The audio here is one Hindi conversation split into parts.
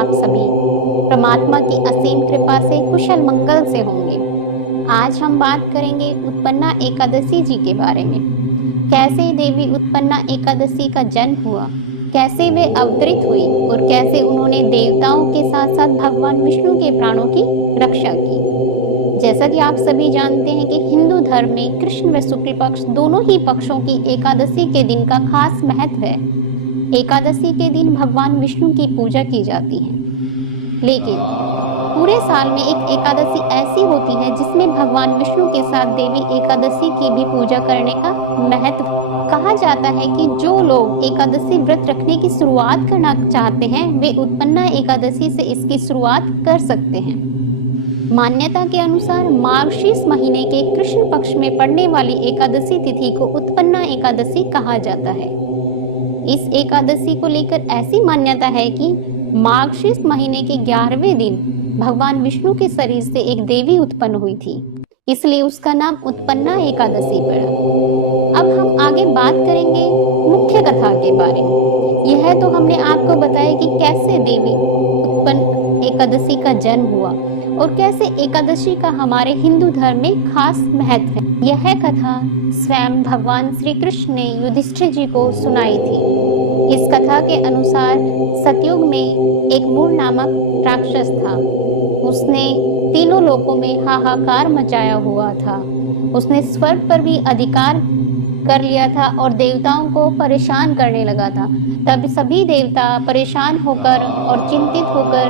आप सभी परमात्मा की असीम कृपा से कुशल मंगल से होंगे। आज हम बात करेंगे उत्पन्ना एकादशी जी के बारे में। कैसे देवी उत्पन्ना एकादशी का जन्म हुआ, कैसे वे अवतरित हुई और कैसे उन्होंने देवताओं के साथ साथ भगवान विष्णु के प्राणों की रक्षा की। जैसा कि आप सभी जानते हैं कि हिंदू धर्म में कृष्ण व शुक्ल पक्ष दोनों ही पक्षों की एकादशी के दिन का खास महत्व है। एकादशी के दिन भगवान विष्णु की पूजा की जाती है, लेकिन पूरे साल में एक एकादशी ऐसी होती है जिसमें भगवान विष्णु के साथ देवी एकादशी की भी पूजा करने का महत्व। कहा जाता है कि जो लोग एकादशी व्रत रखने की शुरुआत करना चाहते हैं वे उत्पन्ना एकादशी से इसकी शुरुआत कर सकते हैं। मान्यता के अनुसार मार्गशीर्ष महीने के कृष्ण पक्ष में पड़ने वाली एकादशी तिथि को उत्पन्ना एकादशी कहा जाता है। इस एकादशी को लेकर ऐसी मान्यता है कि मार्गशीर्ष महीने के 11वें दिन भगवान विष्णु के शरीर से एक देवी उत्पन्न हुई थी, इसलिए उसका नाम उत्पन्ना एकादशी पड़ा। अब हम आगे बात करेंगे मुख्य कथा के बारे में। यह तो हमने आपको बताया कि कैसे देवी उत्पन्न एकादशी का जन्म हुआ और कैसे एकादशी का हमारे हिंदू धर्म में खास महत्व है। यह कथा स्वयं भगवान श्री कृष्ण ने युधिष्ठिर जी को सुनाई थी। इस कथा के अनुसार सतयुग में एक मूर नामक राक्षस था। उसने तीनों लोकों में हाहाकार मचाया हुआ था। उसने स्वर्ग पर भी अधिकार कर लिया था और देवताओं को परेशान करने लगा था। तब सभी देवता परेशान होकर और चिंतित होकर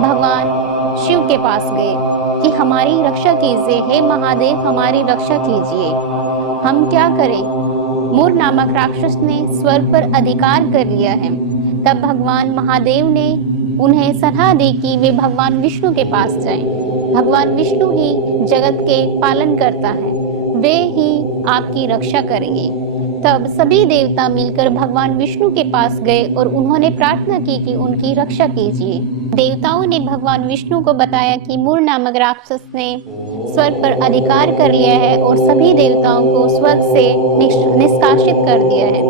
भगवान शिव के पास गए कि हमारी रक्षा कीजिए, हे महादेव हमारी रक्षा कीजिए, हम क्या करें। मूर नामक राक्षस ने स्वर्ग पर अधिकार कर लिया है। तब भगवान महादेव ने उन्हें सलाह दी कि वे भगवान विष्णु के पास जाएं। भगवान विष्णु ही जगत के पालन करता है, वे ही आपकी रक्षा करेंगे। तब सभी देवता मिलकर भगवान विष्णु के पास गए और उन्होंने प्रार्थना की कि उनकी रक्षा कीजिए। देवताओं ने भगवान विष्णु को बताया कि मूर नामक राक्षस ने स्वर्ग पर अधिकार कर लिया है और सभी देवताओं को स्वर्ग से निष्कासित कर दिया है।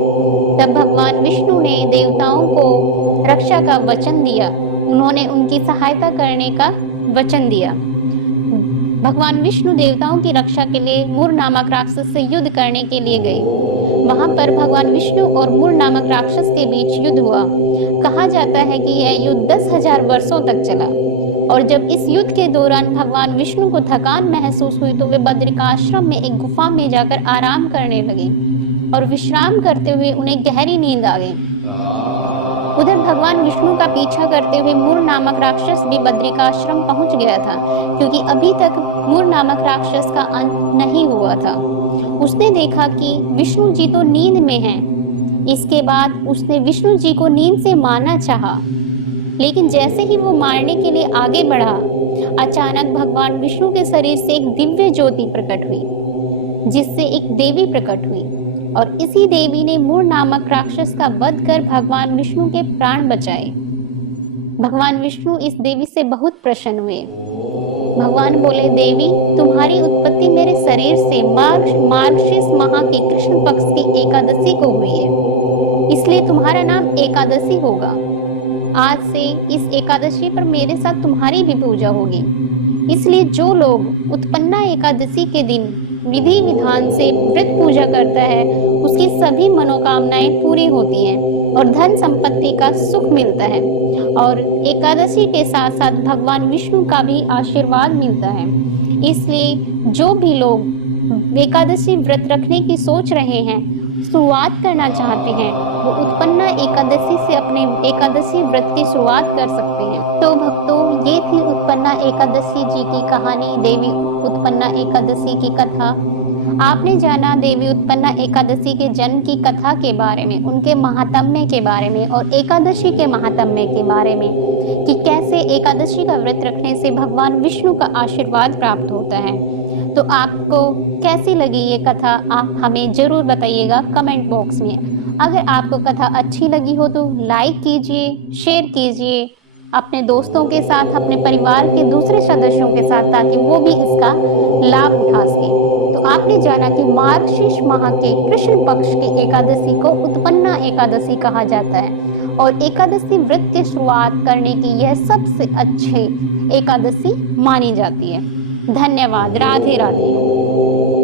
तब भगवान विष्णु ने देवताओं को रक्षा का वचन दिया, उन्होंने उनकी सहायता करने का वचन दिया। भगवान विष्णु देवताओं की रक्षा के लिए मूर नामक राक्षस से युद्ध करने के लिए गए। वहां पर भगवान विष्णु और मूर नामक राक्षस के बीच युद्ध हुआ। कहा जाता है कि यह युद्ध 10,000 वर्षों तक चला और जब इस युद्ध के दौरान भगवान विष्णु को थकान महसूस हुई तो वे बद्रिकाश्रम में एक गुफा में जाकर आराम करने लगे और विश्राम करते हुए उन्हें गहरी नींद आ गई। उधर भगवान विष्णु का पीछा करते हुए मूर नामक राक्षस भी बद्रिकाश्रम पहुंच गया था, क्योंकि अभी तक मूर नामक राक्षस का अंत नहीं हुआ था। उसने देखा कि विष्णु जी तो नींद में हैं। इसके बाद उसने विष्णु जी को नींद से मारना चाहा, लेकिन जैसे ही वो मारने के लिए आगे बढ़ा, अचानक भगवान विष्णु के शरीर से एक दिव्य ज्योति प्रकट हुई, जिससे एक देवी प्रकट हुई और इसी देवी ने मूर नामक राक्षस का वध कर भगवान विष्णु के प्राण बचाए। भगवान विष्णु इस देवी से बहुत प्रसन्न हुए। भगवान बोले, देवी तुम्हारी उत्पत्ति मेरे शरीर से मार्गशीर्ष माह के कृष्ण पक्ष की एकादशी को हुई है, इसलिए तुम्हारा नाम एकादशी होगा। आज से इस एकादशी पर मेरे साथ तुम्हारी भी पूजा होगी। इसलिए जो लोग उत्पन्ना एकादशी के दिन विधि विधान से व्रत पूजा करता है उसकी सभी मनोकामनाएं पूरी होती हैं और धन संपत्ति का सुख मिलता है और एकादशी के साथ साथ भगवान विष्णु का भी आशीर्वाद मिलता है। इसलिए जो भी लोग एकादशी व्रत रखने की सोच रहे हैं, शुरुआत करना चाहते हैं, वो उत्पन्ना एकादशी से अपने एकादशी व्रत की शुरुआत कर सकते हैं। तो भक्तों, ये थी उत्पन्ना एकादशी जी की कहानी, देवी उत्पन्ना एकादशी की कथा। आपने जाना देवी उत्पन्ना एकादशी के जन्म की कथा के बारे में, उनके महात्म्य के बारे में और एकादशी के महात्म्य के बारे में कि कैसे एकादशी का व्रत रखने से भगवान विष्णु का आशीर्वाद प्राप्त होता है। तो आपको कैसी लगी ये कथा, आप हमें ज़रूर बताइएगा कमेंट बॉक्स में। अगर आपको कथा अच्छी लगी हो तो लाइक कीजिए, शेयर कीजिए अपने दोस्तों के साथ, अपने परिवार के दूसरे सदस्यों के साथ, ताकि वो भी इसका लाभ उठा सकें। तो आपने जाना कि मार्गशीर्ष माह के कृष्ण पक्ष की एकादशी को उत्पन्ना एकादशी कहा जाता है और एकादशी व्रत की शुरुआत करने की यह सबसे अच्छी एकादशी मानी जाती है। धन्यवाद। राधे राधे।